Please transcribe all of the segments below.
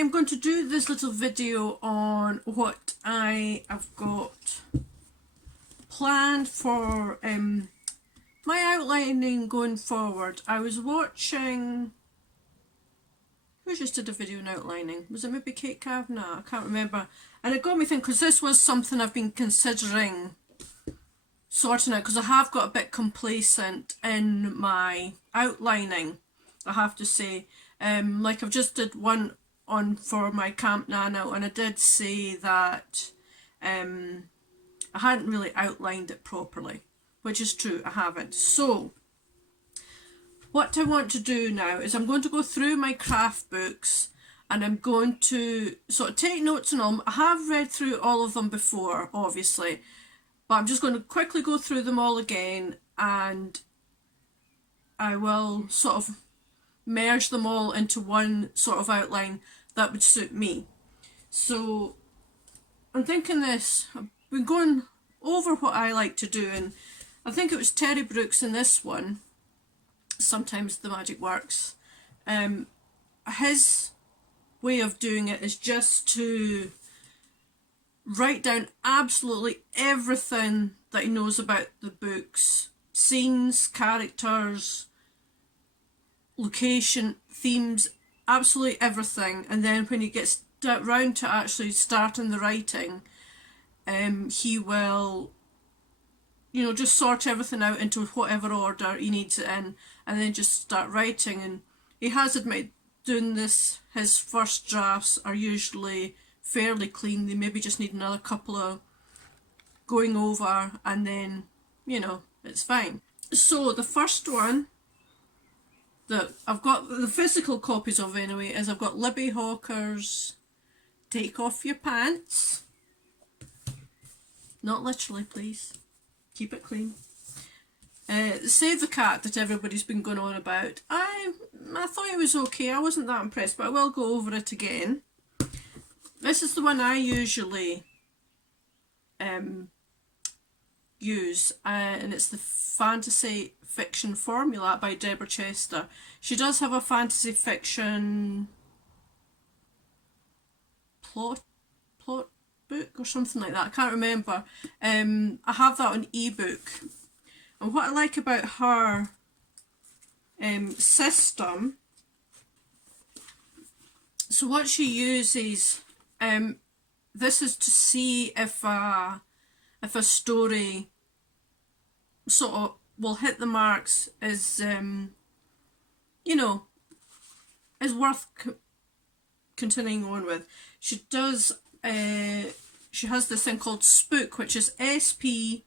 I'm going to do this little video on what I have got planned for my outlining going forward. I was watching, who just did a video on outlining? Was it maybe Kate Kavanagh? I can't remember. And it got me thinking, because this was something I've been considering sorting out, because I have got a bit complacent in my outlining, I have to say. Like I've just did one on for my campnano, and I did say that I hadn't really outlined it properly, which is true, I haven't. So what I want to do now is I'm going to go through my craft books, and I'm going to sort of take notes on them. I have read through all of them before, obviously, but I'm just going to quickly go through them all again, and I will sort of merge them all into one sort of outline that would suit me. So I'm thinking this, I've been going over what I like to do, and I think it was Terry Brooks in this one, Sometimes the Magic Works. His way of doing it is just to write down absolutely everything that he knows about the books, scenes, characters, location, themes, absolutely everything. And then when he gets round to actually starting the writing, he will, you know, just sort everything out into whatever order he needs it in, and then just start writing. And he has admitted doing this, his first drafts are usually fairly clean. They maybe just need another couple of going over, and then, you know, it's fine. So the first one that I've got the physical copies of anyway is I've got Libby Hawker's Take Off Your Pants. Not literally, please. Keep it clean. Save the Cat that everybody's been going on about. I thought it was okay. I wasn't that impressed, but I will go over it again. This is the one I usually use, and it's the Fantasy Fiction Formula by Deborah Chester. She does have a fantasy fiction plot book or something like that. I can't remember. I have that on ebook. And what I like about her system, so what she uses, this is to see if a story sort of will hit the marks, is you know, is worth continuing on with. She does she has this thing called Spook, which is SPOOC.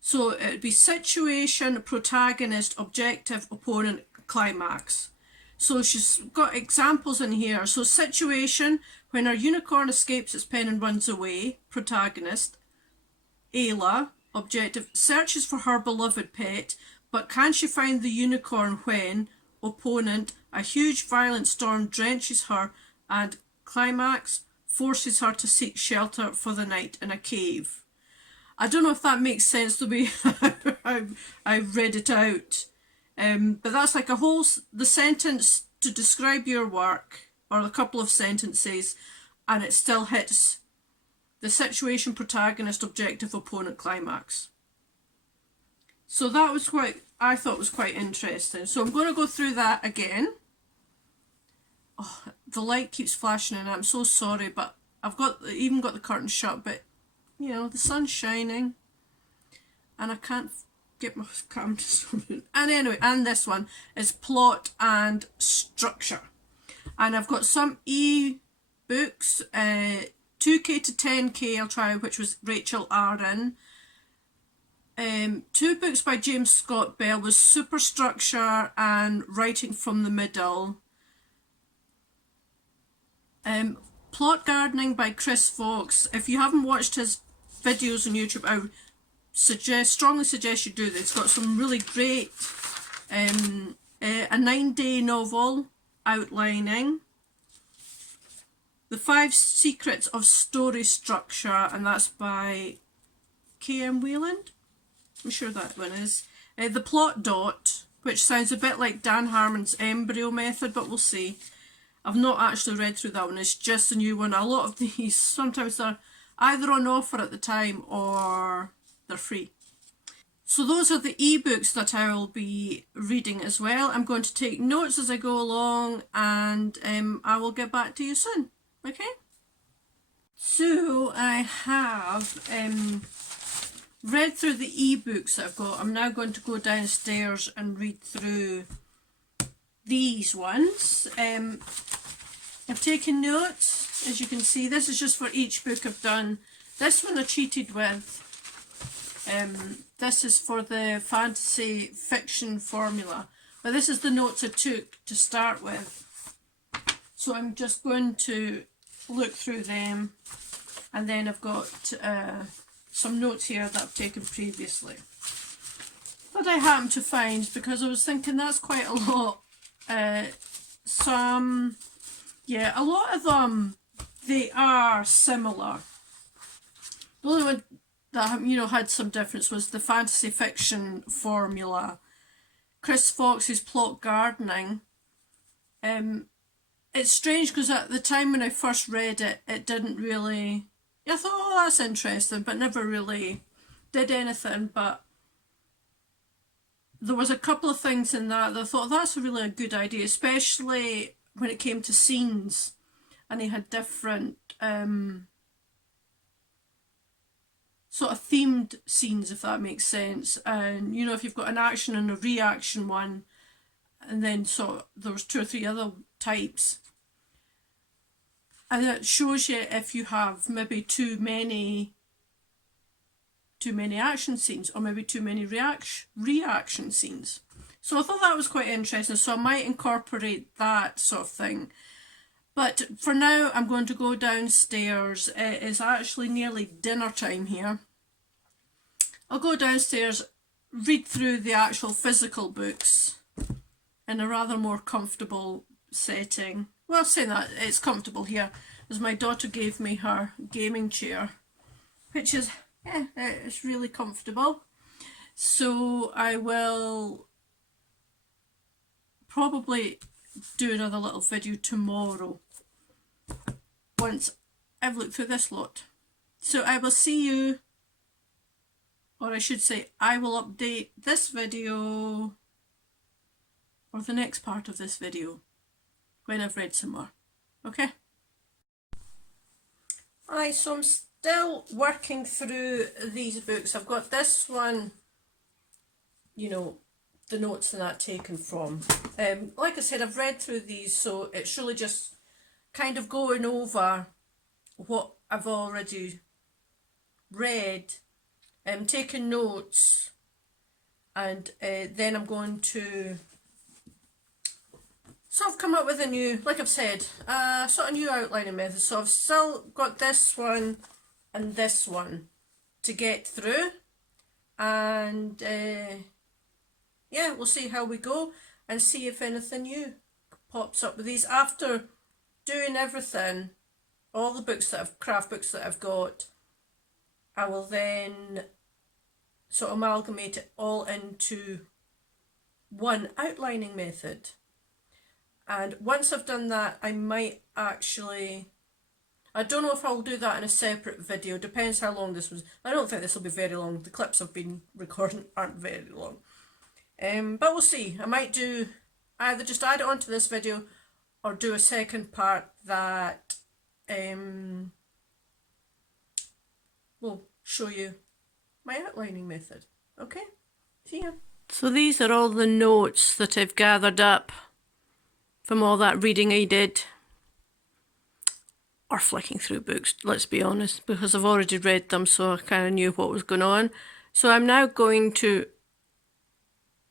So it'd be situation, protagonist, objective, opponent, climax. So she's got examples in here. So situation, when our unicorn escapes its pen and runs away, protagonist. Ayla, objective, searches for her beloved pet, but can she find the unicorn when, opponent, a huge violent storm drenches her, and climax, forces her to seek shelter for the night in a cave. I don't know if that makes sense the way I read it out, but that's like the sentence to describe your work, or a couple of sentences, and it still hits the situation, protagonist, objective, opponent, climax. So that was what I thought was quite interesting. So I'm going to go through that again. Oh, the light keeps flashing and I'm so sorry, but I've even got the curtain shut, but you know, the sun's shining and I can't get my camera to zoom. And anyway, and this one is plot and structure. And I've got some e-books, 2K to 10K I'll try, which was Rachel Aaron. 2 books by James Scott Bell was Superstructure and Writing from the Middle. Plot Gardening by Chris Fox. If you haven't watched his videos on YouTube, I would strongly suggest you do this. It's got some really great, a 9-day novel outlining. The 5 Secrets of Story Structure, and that's by K.M. Whelan. I'm sure that one is. The Plot Dot which sounds a bit like Dan Harmon's embryo method, but we'll see. I've not actually read through that one, it's just a new one. A lot of these, sometimes they're either on offer at the time or they're free. So those are the ebooks that I will be reading as well. I'm going to take notes as I go along, and I will get back to you soon. Okay? So I have read through the ebooks that I've got. I'm now going to go downstairs and read through these ones. I've taken notes, as you can see. This is just for each book I've done. This one I cheated with. This is for the fantasy fiction formula. But this is the notes I took to start with. So I'm just going to look through them, and then I've got some notes here that I've taken previously that I happened to find, because I was thinking that's quite a lot. A lot of them, they are similar. The only one that had some difference was the fantasy fiction formula. Chris Fox's plot gardening. It's strange because at the time when I first read it, it didn't really... I thought, oh, that's interesting, but never really did anything. But there was a couple of things in that I thought, that's really a good idea, especially when it came to scenes. And they had different sort of themed scenes, if that makes sense. And, if you've got an action and a reaction one, and then there was 2 or 3 other types. And it shows you if you have maybe too many action scenes, or maybe too many reaction scenes. So I thought that was quite interesting, so I might incorporate that sort of thing. But for now, I'm going to go downstairs. It is actually nearly dinner time here. I'll go downstairs, read through the actual physical books in a rather more comfortable setting. Well, saying that, it's comfortable here, as my daughter gave me her gaming chair, which is, it's really comfortable. So I will probably do another little video tomorrow once I've looked through this lot. So I will see you, or I should say I will update this video, or the next part of this video, when I've read some more. Okay? Alright, so I'm still working through these books. I've got this one, the notes and that taken from. Like I said, I've read through these, so it's really just kind of going over what I've already read, taking notes, and then I'm going to sort of come up with a new, like I've said, sort of new outlining method. So I've still got this one and this one to get through, and we'll see how we go and see if anything new pops up with these. After doing everything, all the books craft books that I've got, I will then sort of amalgamate it all into one outlining method. And once I've done that, I might actually, I don't know if I'll do that in a separate video, depends how long this was. I don't think this will be very long, the clips I've been recording aren't very long. But we'll see. I might do either just add it onto this video, or do a second part that will show you my outlining method. Okay? See ya. So these are all the notes that I've gathered up from all that reading I did. Or flicking through books, let's be honest, because I've already read them, so I kind of knew what was going on. So I'm now going to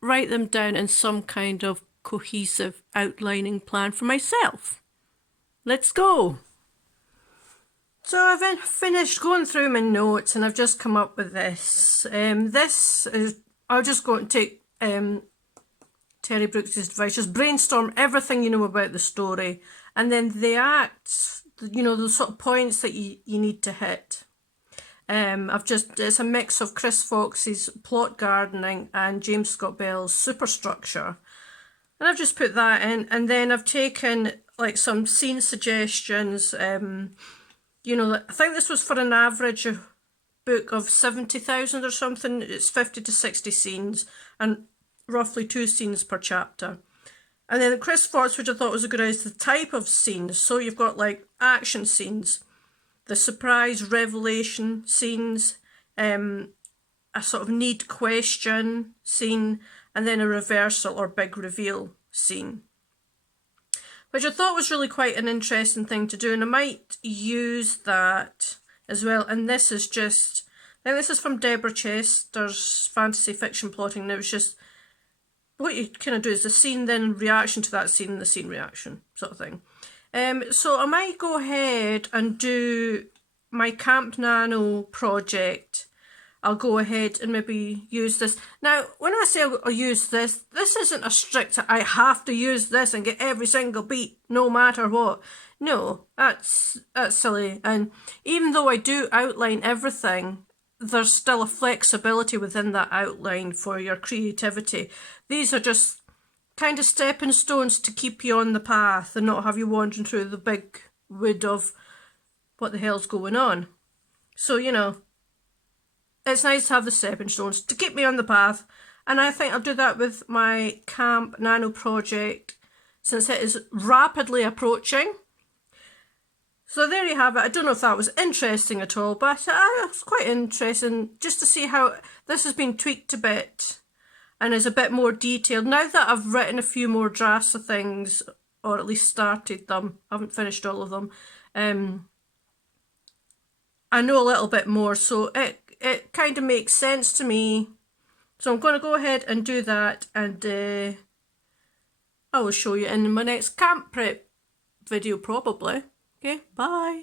write them down in some kind of cohesive outlining plan for myself. Let's go. So I've finished going through my notes, and I've just come up with this. This is, I'll just go and take Terry Brooks' advice, just brainstorm everything you know about the story, and then the acts, the sort of points that you need to hit. It's a mix of Chris Fox's Plot Gardening and James Scott Bell's Superstructure. And I've just put that in, and then I've taken like some scene suggestions. You know, I think this was for an average book of 70,000 or something. It's 50 to 60 scenes and roughly 2 scenes per chapter. And then Chris Fox, which I thought was a good idea, is the type of scenes. So you've got like action scenes, the surprise revelation scenes, a sort of need question scene, and then a reversal or big reveal scene, which I thought was really quite an interesting thing to do, and I might use that as well. And this is just, I think this is from Deborah Chester's fantasy fiction plotting, and it was just, what you kind of do is the scene, then reaction to that scene, and the scene reaction sort of thing. So I might go ahead and do my campnano project. I'll go ahead and maybe use this. Now, when I say I'll use this, this isn't a strict, I have to use this and get every single beat, no matter what. No, that's silly. And even though I do outline everything, there's still a flexibility within that outline for your creativity. These are just kind of stepping stones to keep you on the path and not have you wandering through the big wood of what the hell's going on. So, you know, it's nice to have the stepping stones to keep me on the path, and I think I'll do that with my campnano project since it is rapidly approaching. So there you have it. I don't know if that was interesting at all, but it was quite interesting just to see how this has been tweaked a bit and is a bit more detailed. Now that I've written a few more drafts of things, or at least started them, I haven't finished all of them, I know a little bit more, so it kind of makes sense to me. So I'm going to go ahead and do that, and I will show you in my next camp prep video probably. Okay, bye.